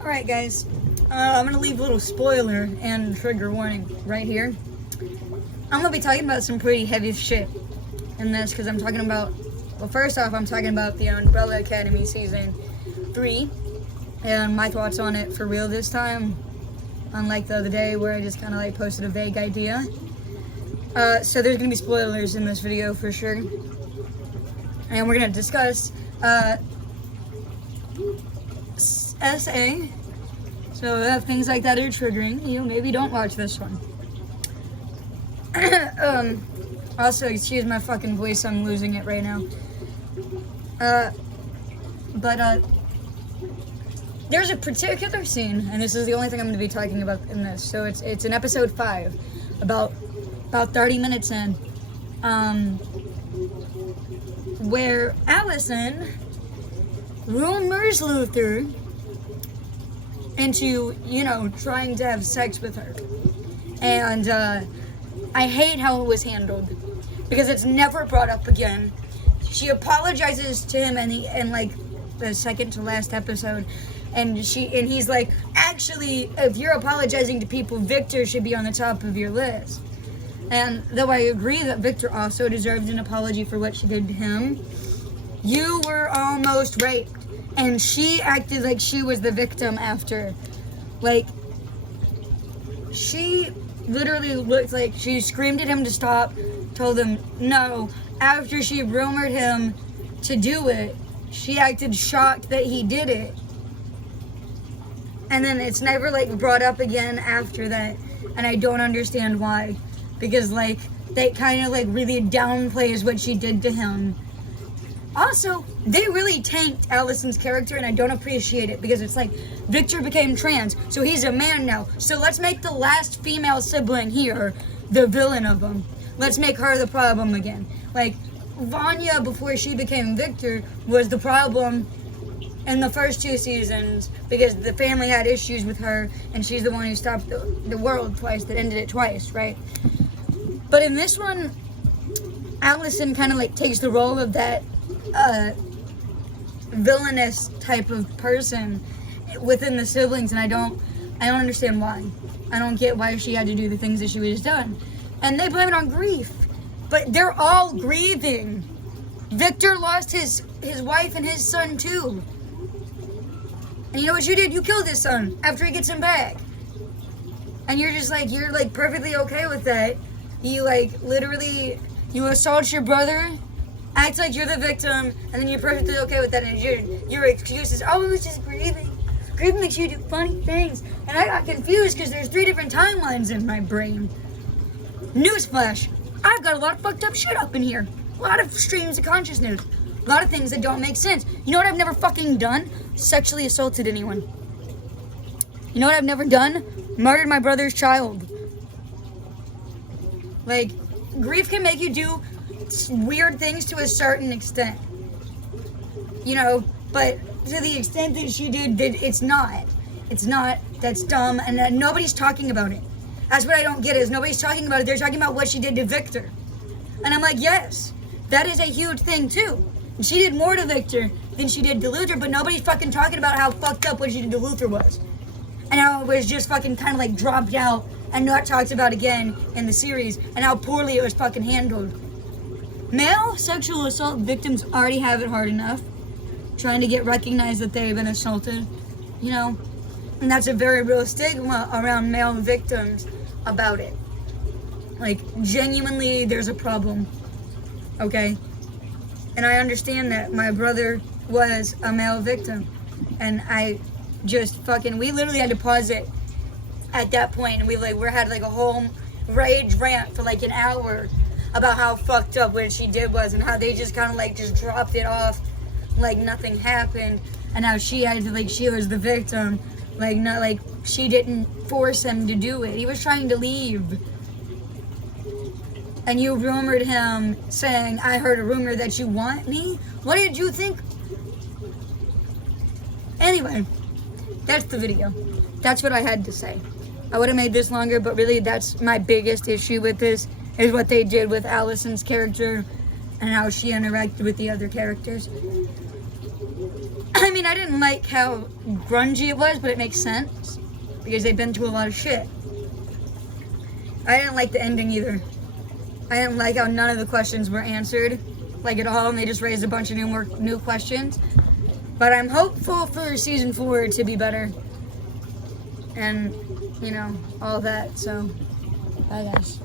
Alright guys, I'm going to leave a little spoiler and trigger warning right here. I'm going to be talking about some pretty heavy shit in this because I'm talking about, well, first off, I'm talking about the Umbrella Academy Season 3 and my thoughts on it for real this time, unlike the other day where I just kind of like posted a vague idea. So there's going to be spoilers in this video for sure. And we're going to discuss SA. So if things like that are triggering you, maybe don't watch this one. Also, excuse my fucking voice, I'm losing it right now. There's a particular scene, and this is the only thing I'm going to be talking about in this. So it's in episode 5, about 30 minutes in, where Allison rumors Luther into, you know, trying to have sex with her. And I hate how it was handled because it's never brought up again. She apologizes to him in like the second to last episode, and he's like, actually, if you're apologizing to people, Victor should be on the top of your list. And though I agree that Victor also deserved an apology for what she did to him, you were almost raped. And she acted like she was the victim after. Like, she literally looked like she screamed at him to stop, told him no. After she rumored him to do it, she acted shocked that he did it. And then it's never like brought up again after that. And I don't understand why. Because like, that kind of like really downplays what she did to him. Also, they really tanked Allison's character, and I don't appreciate it, because it's like, Victor became trans, so he's a man now. So let's make the last female sibling here the villain of them. Let's make her the problem again. Like, Vanya, before she became Victor, was the problem in the first 2 seasons, because the family had issues with her, and she's the one who stopped the world twice, that ended it twice, right? But in this one, Allison kind of like takes the role of that villainous type of person within the siblings, and I don't understand why. I don't get why she had to do the things that she was done. And they blame it on grief. But they're all grieving. Victor lost his wife and his son too. And you know what you did? You killed his son after he gets him back. And you're just like, you're like perfectly okay with that. You like literally, you assault your brother, act like you're the victim, and then you're perfectly okay with that, and your excuse is, oh, it was just grieving. Grieving makes you do funny things. And I got confused because there's 3 different timelines in my brain. Newsflash, I've got a lot of fucked up shit up in here. A lot of streams of consciousness. A lot of things that don't make sense. You know what I've never fucking done? Sexually assaulted anyone. You know what I've never done? Murdered my brother's child. Like, grief can make you do weird things to a certain extent, you know, but to the extent that she did, it's not, that's dumb, and nobody's talking about it. That's what I don't get, is nobody's talking about it. They're talking about what she did to Victor, and I'm like, yes, that is a huge thing too. And she did more to Victor than she did to Luther, but nobody's fucking talking about how fucked up what she did to Luther was, and how it was just fucking kind of like dropped out and not talked about again in the series, and how poorly it was fucking handled. Male sexual assault victims already have it hard enough trying to get recognized that they've been assaulted, you know, and that's a very real stigma around male victims about it. Like, genuinely, there's a problem, okay? And I understand that my brother was a male victim, and I just fucking, we literally had to pause it at that point, and we had like a whole rage rant for like an hour about how fucked up what she did was, and how they just kind of like just dropped it off like nothing happened, and how she had to, like, she was the victim, like, not like she didn't force him to do it. He was trying to leave, and you rumored him saying, I heard a rumor that you want me. What did you think? Anyway, that's the video. That's what I had to say. I would have made this longer, but really that's my biggest issue with this, is what they did with Allison's character and how she interacted with the other characters. I mean, I didn't like how grungy it was, but it makes sense because they've been through a lot of shit. I didn't like the ending either. I didn't like how none of the questions were answered, like at all, and they just raised a bunch of new questions. But I'm hopeful for season 4 to be better, and you know, all that. So, bye guys.